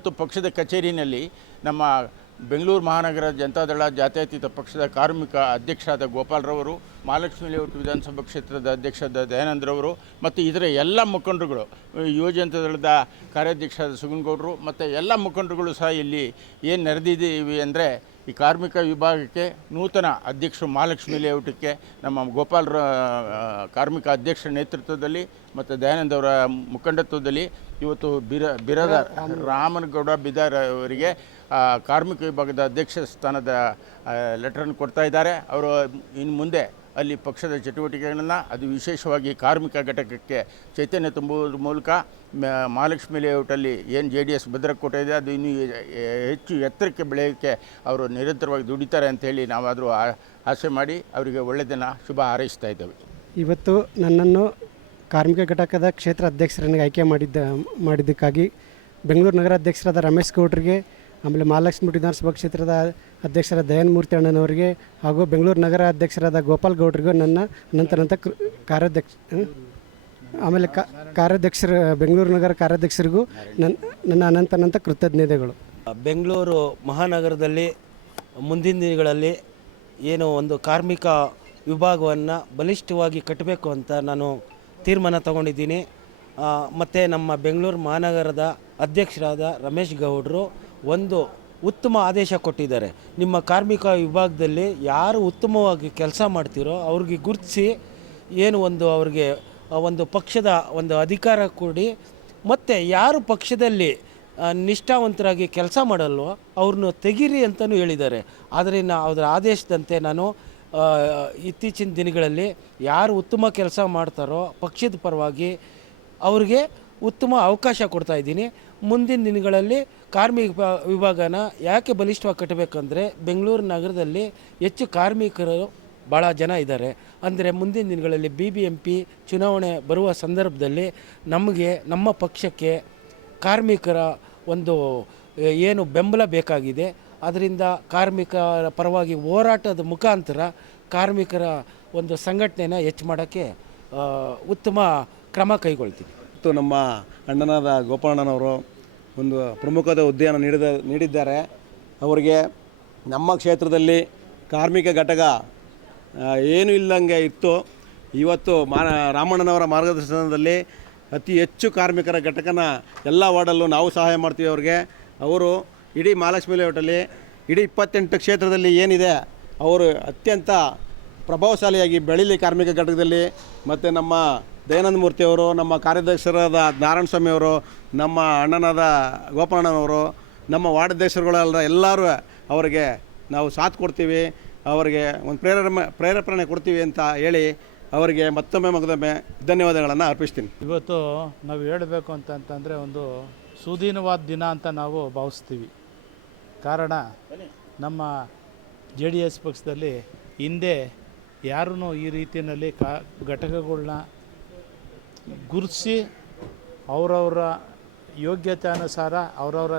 ಇವತ್ತು ಪಕ್ಷದ ಕಚೇರಿಯಲ್ಲಿ ನಮ್ಮ ಬೆಂಗಳೂರು ಮಹಾನಗರ ಜನತಾದಳ ಜಾತ್ಯತೀತ ಪಕ್ಷದ ಕಾರ್ಮಿಕ ಅಧ್ಯಕ್ಷರಾದ ಗೋಪಾಲ್ರವರು ಮಹಾಲಕ್ಷ್ಮಿ ಲೇಔಟ್ ವಿಧಾನಸಭಾ ಕ್ಷೇತ್ರದ ಅಧ್ಯಕ್ಷರಾದ ದಯಾನಂದ್ರವರು ಮತ್ತು ಇದರ ಎಲ್ಲ ಮುಖಂಡರುಗಳು ಯುವ ಜನತಾದಳದ ಕಾರ್ಯಾಧ್ಯಕ್ಷರಾದ ಸುಗನ್ಗೌಡರು ಮತ್ತು ಎಲ್ಲ ಮುಖಂಡರುಗಳು ಸಹ ಇಲ್ಲಿ ಏನು ನಡೆದಿದ್ದೀವಿ ಅಂದರೆ ಈ ಕಾರ್ಮಿಕ ವಿಭಾಗಕ್ಕೆ ನೂತನ ಅಧ್ಯಕ್ಷರು ಮಹಾಲಕ್ಷ್ಮಿ ಲೇಔಟಕ್ಕೆ ನಮ್ಮ ಗೋಪಾಲರ ಕಾರ್ಮಿಕ ಅಧ್ಯಕ್ಷರ ನೇತೃತ್ವದಲ್ಲಿ ಮತ್ತು ದಯಾನಂದ ಅವರ ಮುಖಂಡತ್ವದಲ್ಲಿ ಇವತ್ತು ಬಿರ ಬಿರದ ರಾಮನಗೌಡ ಬಿದಾರ್ ಅವರಿಗೆ ಕಾರ್ಮಿಕ ವಿಭಾಗದ ಅಧ್ಯಕ್ಷ ಸ್ಥಾನದ ಲೆಟ್ರನ್ನು ಕೊಡ್ತಾ ಇದ್ದಾರೆ. ಅವರು ಇನ್ನು ಮುಂದೆ ಅಲ್ಲಿ ಪಕ್ಷದ ಚಟುವಟಿಕೆಗಳನ್ನು, ಅದು ವಿಶೇಷವಾಗಿ ಕಾರ್ಮಿಕ ಘಟಕಕ್ಕೆ ಚೈತನ್ಯ ತುಂಬುವುದ್ರ ಮೂಲಕ ಮಹಾಲಕ್ಷ್ಮಿ ಲೇಔಟಲ್ಲಿ ಏನು ಜೆ ಡಿ ಎಸ್ ಭದ್ರಕೋಟೆ ಇದೆ, ಅದು ಇನ್ನೂ ಹೆಚ್ಚು ಎತ್ತರಕ್ಕೆ ಬೆಳೆಯೋಕ್ಕೆ ಅವರು ನಿರಂತರವಾಗಿ ದುಡಿತಾರೆ ಅಂತೇಳಿ ನಾವಾದರೂ ಆಸೆ ಮಾಡಿ ಅವರಿಗೆ ಒಳ್ಳೆಯದನ್ನು ಶುಭ ಹಾರೈಸ್ತಾ ಇದ್ದೇವೆ. ಇವತ್ತು ನನ್ನನ್ನು ಕಾರ್ಮಿಕ ಘಟಕದ ಕ್ಷೇತ್ರ ಅಧ್ಯಕ್ಷರನ್ನಾಗಿ ಆಯ್ಕೆ ಮಾಡಿದ್ದ, ಮಾಡಿದ್ದಕ್ಕಾಗಿ ಬೆಂಗಳೂರು ನಗರ ಅಧ್ಯಕ್ಷರಾದ ರಮೇಶ್ ಗೌಡ್ರಿಗೆ ಆಮೇಲೆ ಮಹಾಲಕ್ಷ್ಮಿ ವಿಧಾನಸಭಾ ಕ್ಷೇತ್ರದ ಅಧ್ಯಕ್ಷರ ದಯಾನಮೂರ್ತಿ ಅಣ್ಣನವರಿಗೆ ಹಾಗೂ ಬೆಂಗಳೂರು ನಗರ ಅಧ್ಯಕ್ಷರಾದ ಗೋಪಾಲ್ ಗೌಡ್ರಿಗೂ ನನ್ನ ನಂತರ ಕೃ ಕಾರ್ಯಾಧ್ಯಕ್ಷ ಆಮೇಲೆ ಕಾರ್ಯಾಧ್ಯಕ್ಷರ, ಬೆಂಗಳೂರು ನಗರ ಕಾರ್ಯಾಧ್ಯಕ್ಷರಿಗೂ ನನ್ನ ನನ್ನ ಅನಂತನಂತ ಕೃತಜ್ಞತೆಗಳು. ಬೆಂಗಳೂರು ಮಹಾನಗರದಲ್ಲಿ ಮುಂದಿನ ದಿನಗಳಲ್ಲಿ ಏನು ಒಂದು ಕಾರ್ಮಿಕ ವಿಭಾಗವನ್ನು ಬಲಿಷ್ಠವಾಗಿ ಕಟ್ಟಬೇಕು ಅಂತ ನಾನು ತೀರ್ಮಾನ ತಗೊಂಡಿದ್ದೀನಿ. ಮತ್ತು ನಮ್ಮ ಬೆಂಗಳೂರು ಮಹಾನಗರದ ಅಧ್ಯಕ್ಷರಾದ ರಮೇಶ್ ಗೌಡರು ಒಂದು ಉತ್ತಮ ಆದೇಶ ಕೊಟ್ಟಿದ್ದಾರೆ. ನಿಮ್ಮ ಕಾರ್ಮಿಕ ವಿಭಾಗದಲ್ಲಿ ಯಾರು ಉತ್ತಮವಾಗಿ ಕೆಲಸ ಮಾಡ್ತೀರೋ ಅವ್ರಿಗೆ ಗುರುತಿಸಿ ಏನು ಒಂದು ಅವ್ರಿಗೆ ಒಂದು ಪಕ್ಷದ ಒಂದು ಅಧಿಕಾರ ಕೊಡಿ. ಮತ್ತು ಯಾರು ಪಕ್ಷದಲ್ಲಿ ನಿಷ್ಠಾವಂತರಾಗಿ ಕೆಲಸ ಮಾಡಲ್ವೋ ಅವ್ರನ್ನ ತೆಗೀರಿ ಅಂತಲೂ ಹೇಳಿದ್ದಾರೆ. ಆದರೆ ನಾ ಅದರ ಆದೇಶದಂತೆ ನಾನು ಇತ್ತೀಚಿನ ದಿನಗಳಲ್ಲಿ ಯಾರು ಉತ್ತಮ ಕೆಲಸ ಮಾಡ್ತಾರೋ ಪಕ್ಷದ ಪರವಾಗಿ ಅವ್ರಿಗೆ ಉತ್ತಮ ಅವಕಾಶ ಕೊಡ್ತಾ ಇದ್ದೀನಿ. ಮುಂದಿನ ದಿನಗಳಲ್ಲಿ ಕಾರ್ಮಿಕ ವಿಭಾಗನ ಯಾಕೆ ಬಲಿಷ್ಠವಾಗಿ ಕಟ್ಟಬೇಕಂದ್ರೆ ಬೆಂಗಳೂರು ನಗರದಲ್ಲಿ ಹೆಚ್ಚು ಕಾರ್ಮಿಕರು ಭಾಳ ಜನ ಇದ್ದಾರೆ. ಅಂದರೆ ಮುಂದಿನ ದಿನಗಳಲ್ಲಿ ಬಿ ಬಿ ಎಂ ಪಿ ಚುನಾವಣೆ ಬರುವ ಸಂದರ್ಭದಲ್ಲಿ ನಮಗೆ, ನಮ್ಮ ಪಕ್ಷಕ್ಕೆ ಕಾರ್ಮಿಕರ ಒಂದು ಏನು ಬೆಂಬಲ ಬೇಕಾಗಿದೆ. ಅದರಿಂದ ಕಾರ್ಮಿಕರ ಪರವಾಗಿ ಹೋರಾಟದ ಮುಖಾಂತರ ಕಾರ್ಮಿಕರ ಒಂದು ಸಂಘಟನೆನ ಹೆಚ್ಚು ಮಾಡೋಕ್ಕೆ ಉತ್ತಮ ಕ್ರಮ ಕೈಗೊಳ್ತೀವಿ ಮತ್ತು ನಮ್ಮ ಅಣ್ಣನಾದ ಗೋಪಾಲಣ್ಣನವರು ಒಂದು ಪ್ರಮುಖದ ಹುದ್ದೆಯನ್ನು ನೀಡಿದ ನೀಡಿದ್ದಾರೆ. ಅವರಿಗೆ ನಮ್ಮ ಕ್ಷೇತ್ರದಲ್ಲಿ ಕಾರ್ಮಿಕ ಘಟಕ ಏನೂ ಇಲ್ಲದಂಗೆ ಇತ್ತು. ಇವತ್ತು ಮಾ, ರಾಮಣ್ಣನವರ ಮಾರ್ಗದರ್ಶನದಲ್ಲಿ ಅತಿ ಹೆಚ್ಚು ಕಾರ್ಮಿಕರ ಘಟಕನ ಎಲ್ಲ ವಾರ್ಡಲ್ಲೂ ನಾವು ಸಹಾಯ ಮಾಡ್ತೀವಿ ಅವ್ರಿಗೆ. ಅವರು ಇಡೀ ಮಹಾಲಕ್ಷ್ಮಿ ಲೇಔಟಲ್ಲಿ, ಇಡೀ ಇಪ್ಪತ್ತೆಂಟು ಕ್ಷೇತ್ರದಲ್ಲಿ ಏನಿದೆ, ಅವರು ಅತ್ಯಂತ ಪ್ರಭಾವಶಾಲಿಯಾಗಿ ಬೆಳೀಲಿ ಕಾರ್ಮಿಕ ಘಟಕದಲ್ಲಿ, ಮತ್ತು ನಮ್ಮ ದಯಾನಂದ ಮೂರ್ತಿಯವರು ನಮ್ಮ ಕಾರ್ಯಾಧ್ಯಕ್ಷರಾದ ನಾರಾಯಣ ಸ್ವಾಮಿ ಅವರು, ನಮ್ಮ ಅಣ್ಣನಾದ ಗೋಪಾಲಣ್ಣನವರು ನಮ್ಮ ವಾರ್ಡ್ ಅಧ್ಯಕ್ಷರುಗಳೆಲ್ಲ ಎಲ್ಲರೂ ಅವರಿಗೆ ನಾವು ಸಾಥ್ ಕೊಡ್ತೀವಿ, ಅವರಿಗೆ ಒಂದು ಪ್ರೇರಣೆ ಪ್ರೇರೇಪಣೆ ಕೊಡ್ತೀವಿ ಅಂತ ಹೇಳಿ ಅವರಿಗೆ ಮತ್ತೊಮ್ಮೆ ಮಗದೊಮ್ಮೆ ಧನ್ಯವಾದಗಳನ್ನು ಅರ್ಪಿಸ್ತೀನಿ. ಇವತ್ತು ನಾವು ಹೇಳಬೇಕು ಅಂತಂತಂದರೆ ಒಂದು ಸುದೀನವಾದ ದಿನ ಅಂತ ನಾವು ಭಾವಿಸ್ತೀವಿ. ಕಾರಣ ನಮ್ಮ ಜೆ ಡಿ ಎಸ್ ಪಕ್ಷದಲ್ಲಿ ಹಿಂದೆ ಯಾರೂ ಈ ರೀತಿಯಲ್ಲಿ ಕಾ ಘಟಕಗಳನ್ನ ಗುರುತಿಸಿ ಅವರವರ ಯೋಗ್ಯತೆ ಅನುಸಾರ, ಅವರವರ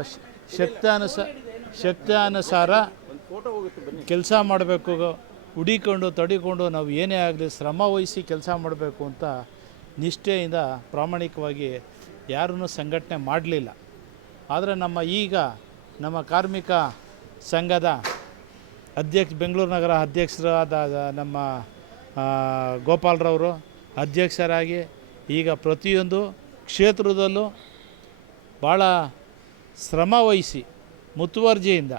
ಅನುಸ ಶಕ್ತಿಯನುಸಾರ ಕೆಲಸ ಮಾಡಬೇಕು, ಹುಡಿಕೊಂಡು, ತಡಿಕೊಂಡು, ನಾವು ಏನೇ ಆಗಲಿ ಶ್ರಮ ವಹಿಸಿ ಕೆಲಸ ಮಾಡಬೇಕು ಅಂತ ನಿಷ್ಠೆಯಿಂದ ಪ್ರಾಮಾಣಿಕವಾಗಿ ಯಾರೂ ಸಂಘಟನೆ ಮಾಡಲಿಲ್ಲ. ಆದರೆ ನಮ್ಮ ಈಗ ನಮ್ಮ ಕಾರ್ಮಿಕ ಸಂಘದ ಅಧ್ಯಕ್ಷ, ಬೆಂಗಳೂರು ನಗರ ಅಧ್ಯಕ್ಷರಾದ ನಮ್ಮ ಗೋಪಾಲ್ರವರು ಅಧ್ಯಕ್ಷರಾಗಿ ಈಗ ಪ್ರತಿಯೊಂದು ಕ್ಷೇತ್ರದಲ್ಲೂ ಭಾಳ ಶ್ರಮ ವಹಿಸಿ ಮುತುವರ್ಜಿಯಿಂದ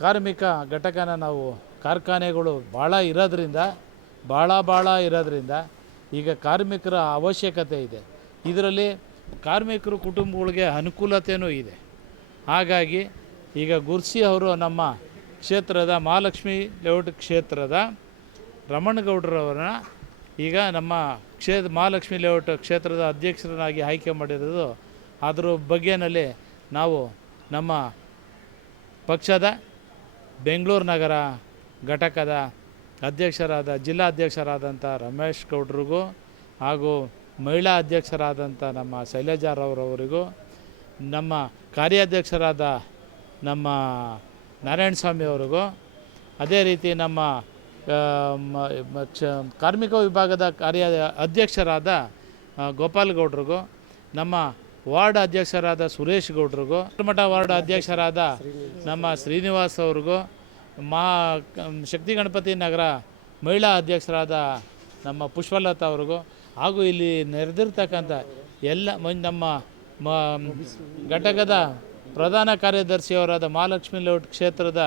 ಕಾರ್ಮಿಕ ಘಟಕನ ನಾವು ಕಾರ್ಖಾನೆಗಳು ಭಾಳ ಇರೋದ್ರಿಂದ, ಭಾಳ ಭಾಳ ಇರೋದ್ರಿಂದ ಈಗ ಕಾರ್ಮಿಕರ ಅವಶ್ಯಕತೆ ಇದೆ. ಇದರಲ್ಲಿ ಕಾರ್ಮಿಕರು ಕುಟುಂಬಗಳಿಗೆ ಅನುಕೂಲತೆಯೂ ಇದೆ. ಹಾಗಾಗಿ ಈಗ ಗುರ್ಸಿ ಅವರು ನಮ್ಮ ಕ್ಷೇತ್ರದ ಮಹಾಲಕ್ಷ್ಮಿ ಲೇಔಟ್ ಕ್ಷೇತ್ರದ ರಮಣಗೌಡರವರನ್ನ ಈಗ ನಮ್ಮ ಕ್ಷೇತ್ರ, ಮಹಾಲಕ್ಷ್ಮಿ ಲೇಔಟ್ ಕ್ಷೇತ್ರದ ಅಧ್ಯಕ್ಷರನ್ನಾಗಿ ಆಯ್ಕೆ ಮಾಡಿರೋದು ಅದರ ಬಗ್ಗೆನಲ್ಲಿ ನಾವು ನಮ್ಮ ಪಕ್ಷದ ಬೆಂಗಳೂರು ನಗರ ಘಟಕದ ಅಧ್ಯಕ್ಷರಾದ, ಜಿಲ್ಲಾ ಅಧ್ಯಕ್ಷರಾದಂಥ ರಮೇಶ್ ಗೌಡ್ರಿಗೂ ಹಾಗೂ ಮಹಿಳಾ ಅಧ್ಯಕ್ಷರಾದಂಥ ನಮ್ಮ ಶೈಲಜಾರವರವರಿಗೂ ನಮ್ಮ ಕಾರ್ಯಾಧ್ಯಕ್ಷರಾದ ನಮ್ಮ ನಾರಾಯಣ ಸ್ವಾಮಿ ಅವರಿಗೂ, ಅದೇ ರೀತಿ ನಮ್ಮ ಕಾರ್ಮಿಕ ವಿಭಾಗದ ಕಾರ್ಯ ಅಧ್ಯಕ್ಷರಾದ ಗೋಪಾಲ್ ಗೌಡ್ರಿಗೂ, ನಮ್ಮ ವಾರ್ಡ್ ಅಧ್ಯಕ್ಷರಾದ ಸುರೇಶ್ ಗೌಡ್ರಿಗೂ, ಮಠ ವಾರ್ಡ್ ಅಧ್ಯಕ್ಷರಾದ ನಮ್ಮ ಶ್ರೀನಿವಾಸ್ ಅವ್ರಿಗೂ, ಮಾ ಶಕ್ತಿ ಗಣಪತಿ ನಗರ ಮಹಿಳಾ ಅಧ್ಯಕ್ಷರಾದ ನಮ್ಮ ಪುಷ್ಪಲತಾ ಅವ್ರಿಗೂ, ಹಾಗೂ ಇಲ್ಲಿ ನೆರೆದಿರ್ತಕ್ಕಂಥ ಎಲ್ಲ ನಮ್ಮ ಘಟಕದ ಪ್ರಧಾನ ಕಾರ್ಯದರ್ಶಿಯವರಾದ ಮಹಾಲಕ್ಷ್ಮೀ ಲೇಔಟ್ ಕ್ಷೇತ್ರದ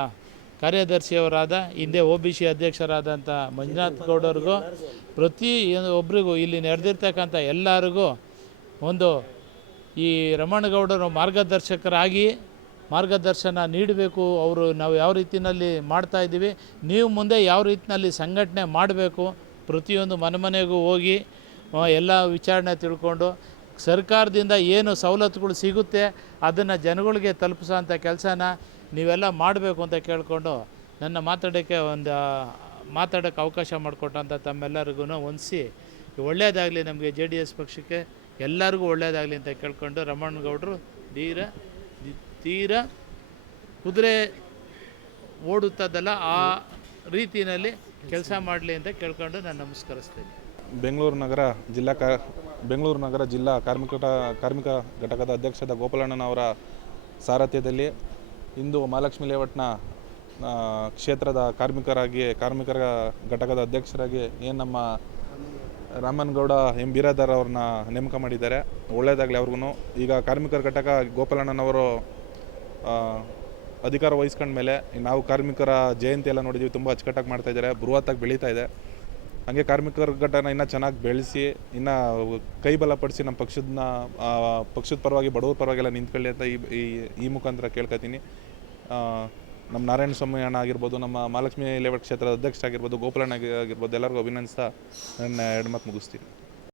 ಕಾರ್ಯದರ್ಶಿಯವರಾದ, ಹಿಂದೆ ಒ ಬಿ ಸಿ ಅಧ್ಯಕ್ಷರಾದಂಥ ಮಂಜುನಾಥ್ ಗೌಡರಿಗೂ, ಪ್ರತಿ ಒಬ್ಬರಿಗೂ ಇಲ್ಲಿ ನಡೆದಿರ್ತಕ್ಕಂಥ ಎಲ್ಲರಿಗೂ ಒಂದು ಈ ರಮಣಗೌಡರು ಮಾರ್ಗದರ್ಶಕರಾಗಿ ಮಾರ್ಗದರ್ಶನ ನೀಡಬೇಕು. ಅವರು ನಾವು ಯಾವ ರೀತಿಯಲ್ಲಿ ಮಾಡ್ತಾ ಇದ್ದೀವಿ, ನೀವು ಮುಂದೆ ಯಾವ ರೀತಿಯಲ್ಲಿ ಸಂಘಟನೆ ಮಾಡಬೇಕು, ಪ್ರತಿಯೊಂದು ಮನೆ ಮನೆಗೂ ಹೋಗಿ ಎಲ್ಲ ವಿಚಾರಣೆ ತಿಳ್ಕೊಂಡು ಸರ್ಕಾರದಿಂದ ಏನು ಸವಲತ್ತುಗಳು ಸಿಗುತ್ತೆ, ಅದನ್ನು ಜನಗಳಿಗೆ ತಲುಪಿಸೋಂಥ ಕೆಲಸನ ನೀವೆಲ್ಲ ಮಾಡಬೇಕು ಅಂತ ಕೇಳಿಕೊಂಡು ನನ್ನ ಮಾತಾಡೋಕ್ಕೆ ಒಂದು, ಮಾತಾಡೋಕ್ಕೆ ಅವಕಾಶ ಮಾಡಿಕೊಟ್ಟಂಥ ತಮ್ಮೆಲ್ಲರಿಗೂ ಹೊಂದಿಸಿ ಒಳ್ಳೆಯದಾಗಲಿ ನಮಗೆ ಜೆ ಡಿ ಎಸ್ ಪಕ್ಷಕ್ಕೆ, ಎಲ್ಲರಿಗೂ ಒಳ್ಳೆಯದಾಗಲಿ ಅಂತ ಕೇಳ್ಕೊಂಡು ರಮಣಗೌಡರು ಧೀರ ತೀರ ಕುದುರೆ ಓಡುತ್ತದಲ್ಲ ಆ ರೀತಿಯಲ್ಲಿ ಕೆಲಸ ಮಾಡಲಿ ಅಂತ ಕೇಳ್ಕೊಂಡು ನಾನು ನಮಸ್ಕರಿಸ್ತೇನೆ. ಬೆಂಗಳೂರು ನಗರ ಜಿಲ್ಲಾ ಬೆಂಗಳೂರು ನಗರ ಜಿಲ್ಲಾ ಕಾರ್ಮಿಕ ಕಾರ್ಮಿಕ ಘಟಕದ ಅಧ್ಯಕ್ಷರಾದ ಗೋಪಾಲಣ್ಣನವರ ಸಾರಥ್ಯದಲ್ಲಿ ಇಂದು ಮಹಾಲಕ್ಷ್ಮಿ ಲೇಔಟ್ನ ಕ್ಷೇತ್ರದ ಕಾರ್ಮಿಕರಾಗಿ, ಕಾರ್ಮಿಕರ ಘಟಕದ ಅಧ್ಯಕ್ಷರಾಗಿ ಏನು ನಮ್ಮ ರಾಮನ್ಗೌಡ ಎಂ ಬಿರಾದಾರ್ ಅವ್ರನ್ನ ನೇಮಕ ಮಾಡಿದ್ದಾರೆ. ಒಳ್ಳೆಯದಾಗಲಿ ಅವ್ರಿಗೂ ಈಗ ಕಾರ್ಮಿಕರ ಘಟಕ ಗೋಪಾಲಣ್ಣನವರು ಅಧಿಕಾರ ವಹಿಸ್ಕೊಂಡ್ಮೇಲೆ ನಾವು ಕಾರ್ಮಿಕರ ಜಯಂತಿ ಎಲ್ಲ ನೋಡಿದ್ದೀವಿ ತುಂಬ ಅಚ್ಚುಕಟ್ಟಾಗಿ ಮಾಡ್ತಾಯಿದ್ದಾರೆ ಬೃಹತ್ತಾಗಿ ಬೆಳೀತಾ ಇದೆ. ಹಾಗೆ ಕಾರ್ಮಿಕರ ಘಟನ ಇನ್ನೂ ಚೆನ್ನಾಗಿ ಬೆಳೆಸಿ, ಇನ್ನೂ ಕೈ ಬಲಪಡಿಸಿ ನಮ್ಮ ಪಕ್ಷದನ್ನ ಪಕ್ಷದ ಪರವಾಗಿ, ಬಡವರ ಪರವಾಗೆಲ್ಲ ನಿಂತ್ಕೊಳ್ಳಿ ಅಂತ ಈ, ಈ- ಮುಖಾಂತರ ಕೇಳ್ಕೊತೀನಿ. ನಮ್ಮ ನಾರಾಯಣ ಸ್ವಾಮಿ ಅಣ್ಣ ಆಗಿರ್ಬೋದು, ನಮ್ಮ ಮಹಾಲಕ್ಷ್ಮಿ ಲೇಔಟ್ ಕ್ಷೇತ್ರದ ಅಧ್ಯಕ್ಷ ಆಗಿರ್ಬೋದು ಗೋಪಾಲಣ್ಣ ಆಗಿರ್ಬೋದು, ಎಲ್ಲರಿಗೂ ಅಭಿನಂದಿಸ್ತಾ ನನ್ನ ಎರಡು ಮಾತು ಮುಗಿಸ್ತೀನಿ.